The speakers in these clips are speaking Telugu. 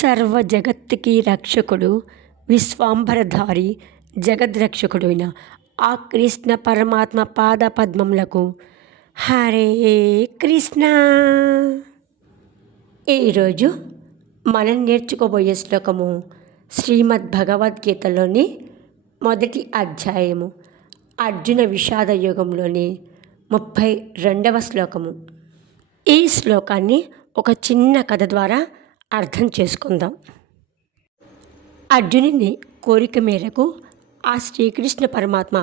సర్వ జగత్తుకి రక్షకుడు విశ్వాంబరధారి జగద్రక్షకుడైన ఆ కృష్ణ పరమాత్మ పాద పద్మములకు హరే కృష్ణ. ఈరోజు మనం నేర్చుకోబోయే శ్లోకము శ్రీమద్ భగవద్గీతలోని మొదటి అధ్యాయము అర్జున విషాద యుగంలోని ముప్పై రెండవ శ్లోకము. ఈ శ్లోకాన్ని ఒక చిన్న కథ ద్వారా అర్థం చేసుకుందాం. అర్జునుని కోరిక మేరకు ఆ శ్రీకృష్ణ పరమాత్మ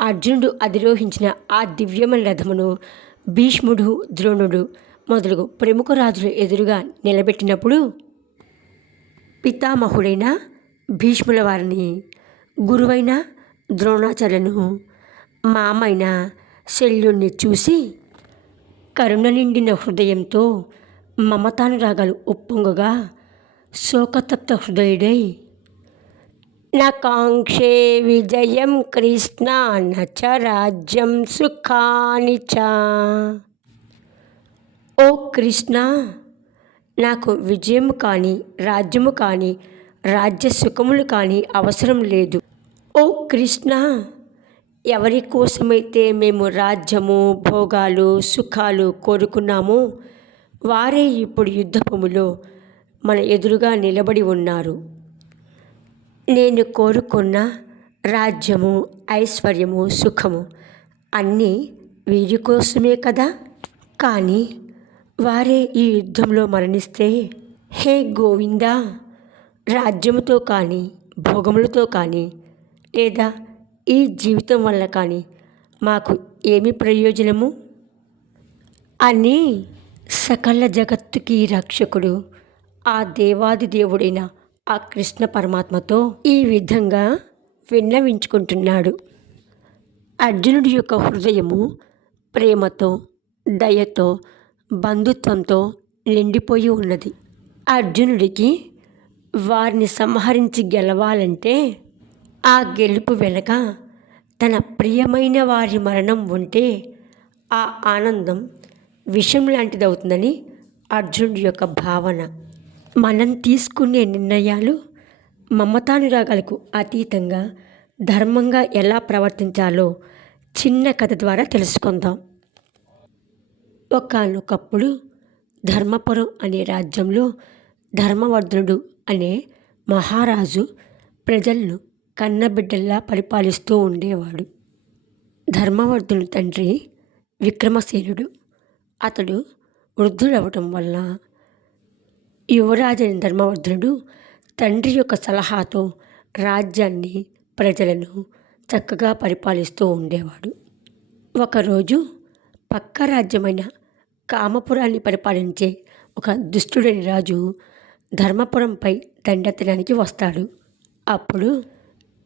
అర్జునుడు అధిరోహించిన ఆ దివ్యమైన రథమును భీష్ముడు ద్రోణుడు మొదలగు ప్రముఖ రాజులు ఎదురుగా నిలబెట్టినప్పుడు పితామహుడైన భీష్ముల వారిని గురువైన ద్రోణాచార్యులను మామైన శల్యుణ్ణి చూసి కరుణ నిండిన హృదయంతో మమతానురాగాలు ఉప్పొంగగా శోకతప్త హృదయుడై నా కాంక్షే విజయం కృష్ణ నచ రాజ్యం సుఖాని చ. ఓ కృష్ణ నాకు విజయం కానీ రాజ్యము కానీ రాజ్య సుఖములు కానీ అవసరం లేదు. ఓ కృష్ణ ఎవరి కోసమైతే మేము రాజ్యము భోగాలు సుఖాలు కోరుకున్నామో వారే ఇప్పుడు యుద్ధభూమిలో మన ఎదురుగా నిలబడి ఉన్నారు. నేను కోరుకున్న రాజ్యము ఐశ్వర్యము సుఖము అన్నీ వీరి కోసమే కదా? కానీ వారే ఈ యుద్ధంలో మరణిస్తే హే గోవిందా! రాజ్యముతో కానీ భోగములతో కానీ లేదా ఈ జీవితం వల్ల కానీ మాకు ఏమి ప్రయోజనము? అని సకల జగత్తుకి రక్షకుడు ఆ దేవాది దేవుడైన ఆ కృష్ణ పరమాత్మతో ఈ విధంగా విన్నవించుకుంటున్నాడు. అర్జునుడి యొక్క హృదయము ప్రేమతో దయతో బంధుత్వంతో నిండిపోయి ఉన్నది. అర్జునుడికి వారిని సంహరించి గెలవాలంటే ఆ గెలుపు వెనక తన ప్రియమైన వారి మరణం ఉంటే ఆ ఆనందం విషం లాంటిదవుతుందని అర్జునుడి యొక్క భావన. మనం తీసుకునే నిర్ణయాలు మమతానురాగాలకు అతీతంగా ధర్మంగా ఎలా ప్రవర్తించాలో చిన్న కథ ద్వారా తెలుసుకుందాం. ఒకనొకప్పుడు ధర్మపురం అనే రాజ్యంలో ధర్మవర్ధనుడు అనే మహారాజు ప్రజలను కన్నబిడ్డల్లా పరిపాలిస్తూ ఉండేవాడు. ధర్మవర్ధుని తండ్రి విక్రమసేనుడు అతడు వృద్ధుడవటం వల్ల యువరాజైన ధర్మవర్ధనుడు తండ్రి యొక్క సలహాతో రాజ్యాన్ని ప్రజలను చక్కగా పరిపాలిస్తూ ఉండేవాడు. ఒకరోజు పక్క రాజ్యమైన కామపురాన్ని పరిపాలించే ఒక దుష్టుడైన రాజు ధర్మపురంపై దండెత్తడానికి వస్తాడు. అప్పుడు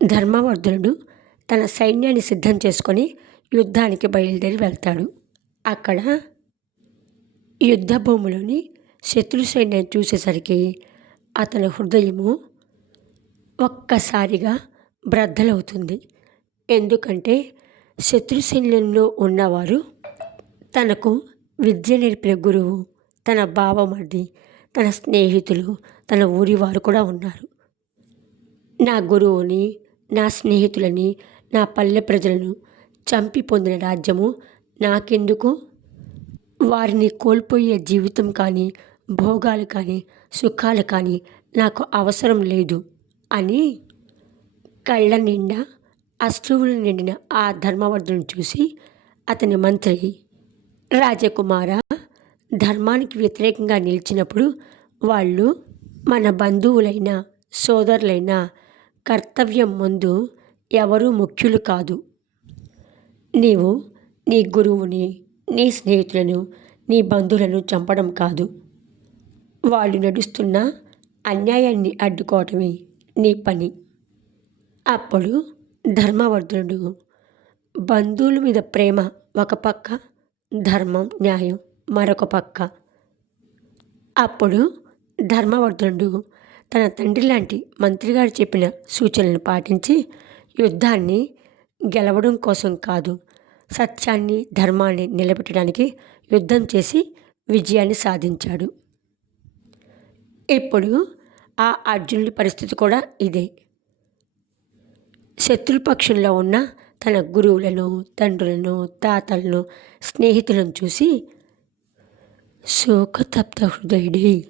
ధర్మవర్ధనుడు తన సైన్యాన్ని సిద్ధం చేసుకొని యుద్ధానికి బయలుదేరి వెళ్తాడు. అక్కడ యుద్ధ భూమిలోని శత్రు సైన్యాన్ని చూసేసరికి అతని హృదయము ఒక్కసారిగా బ్రద్దలవుతుంది. ఎందుకంటే శత్రు సైన్యంలో ఉన్నవారు తనకు విద్య నేర్పిన గురువు తన బావమర్ది తన స్నేహితులు తన ఊరి వారు కూడా ఉన్నారు. నా గురువుని నా స్నేహితులని నా పల్లె ప్రజలను చంపి పొందిన రాజ్యము నాకెందుకు? వారిని కోల్పోయే జీవితం కానీ భోగాలు కానీ సుఖాలు కానీ నాకు అవసరం లేదు అని కళ్ళ నిండా అశ్రువులు నిండిన ఆ ధర్మవర్ధను చూసి అతని మంత్రి రాజకుమార ధర్మానికి వ్యతిరేకంగా నిలిచినప్పుడు వాళ్ళు మన బంధువులైన సోదరులైన కర్తవ్యం ముందు ఎవరూ ముఖ్యులు కాదు. నీవు నీ గురువుని నీ స్నేహితులను నీ బంధువులను చంపడం కాదు. వాళ్ళు నడుస్తున్న అన్యాయాన్ని అడ్డుకోవటమే నీ పని. అప్పుడు ధర్మవర్ధనుడు బంధువుల మీద ప్రేమ ఒక పక్క ధర్మం న్యాయం మరొక పక్క. అప్పుడు ధర్మవర్ధనుడు తన తండ్రి లాంటి మంత్రిగారు చెప్పిన సూచనలను పాటించి యుద్ధాన్ని గెలవడం కోసం కాదు సత్యాన్ని ధర్మాన్ని నిలబెట్టడానికి యుద్ధం చేసి విజయాన్ని సాధించాడు. ఇప్పుడు ఆ అర్జునుడి పరిస్థితి కూడా ఇదే. శత్రుపక్షంలో ఉన్న తన గురువులను తండ్రులను తాతలను స్నేహితులను చూసి శోకతప్త హృదయుడి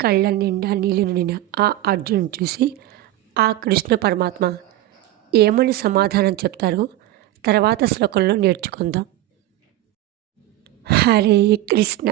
కళ్ళ నిండా నీళ్ళు నిండిన ఆ అర్జునుని చూసి ఆ కృష్ణ పరమాత్మ ఏమని సమాధానం చెప్తారో తర్వాత శ్లోకంలో నేర్చుకుందాం. హరే కృష్ణ.